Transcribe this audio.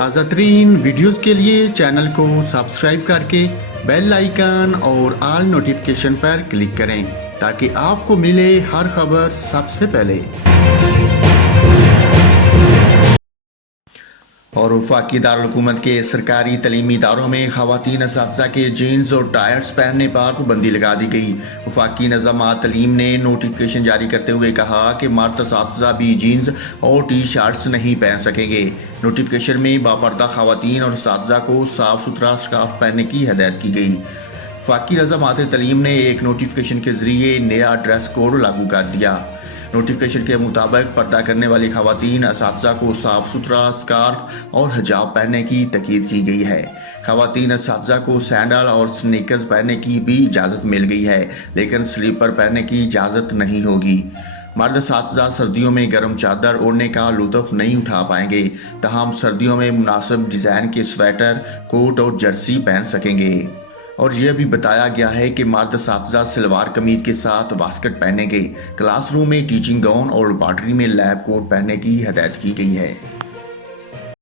تازہ ترین ویڈیوز کے لیے چینل کو سبسکرائب کر کے بیل آئیکن اور آل نوٹیفیکیشن پر کلک کریں تاکہ آپ کو ملے ہر خبر سب سے پہلے۔ اور وفاقی دارالحکومت کے سرکاری تعلیمی اداروں میں خواتین اساتذہ کے جینز اور ٹائرز پہننے پر پابندی لگا دی گئی۔ وفاقی نظامات تعلیم نے نوٹیفیکیشن جاری کرتے ہوئے کہا کہ مرد اساتذہ بھی جینز اور ٹی شرٹس نہیں پہن سکیں گے۔ نوٹیفیکیشن میں باپردہ خواتین اور اساتذہ کو صاف ستھرا اسکارف پہننے کی ہدایت کی گئی۔ وفاقی نظامات تعلیم نے ایک نوٹیفیکیشن کے ذریعے نیا ڈریس کوڈ لاگو کر دیا۔ نوٹیفیکیشن کے مطابق پردہ کرنے والی خواتین اساتذہ کو صاف ستھرا اسکارف اور حجاب پہننے کی تاکید کی گئی ہے۔ خواتین اساتذہ کو سینڈل اور سنیکرز پہننے کی بھی اجازت مل گئی ہے، لیکن سلیپر پہننے کی اجازت نہیں ہوگی۔ مرد اساتذہ سردیوں میں گرم چادر اوڑھنے کا لطف نہیں اٹھا پائیں گے، تاہم سردیوں میں مناسب ڈیزائن کے سویٹر، کوٹ اور جرسی پہن سکیں گے۔ اور یہ بھی بتایا گیا ہے کہ مرد اساتذہ سلوار قمیض کے ساتھ واسکٹ پہنیں گے۔ کلاس روم میں ٹیچنگ گاؤن اور لیبارٹری میں لیب کوٹ پہننے کی ہدایت کی گئی ہے۔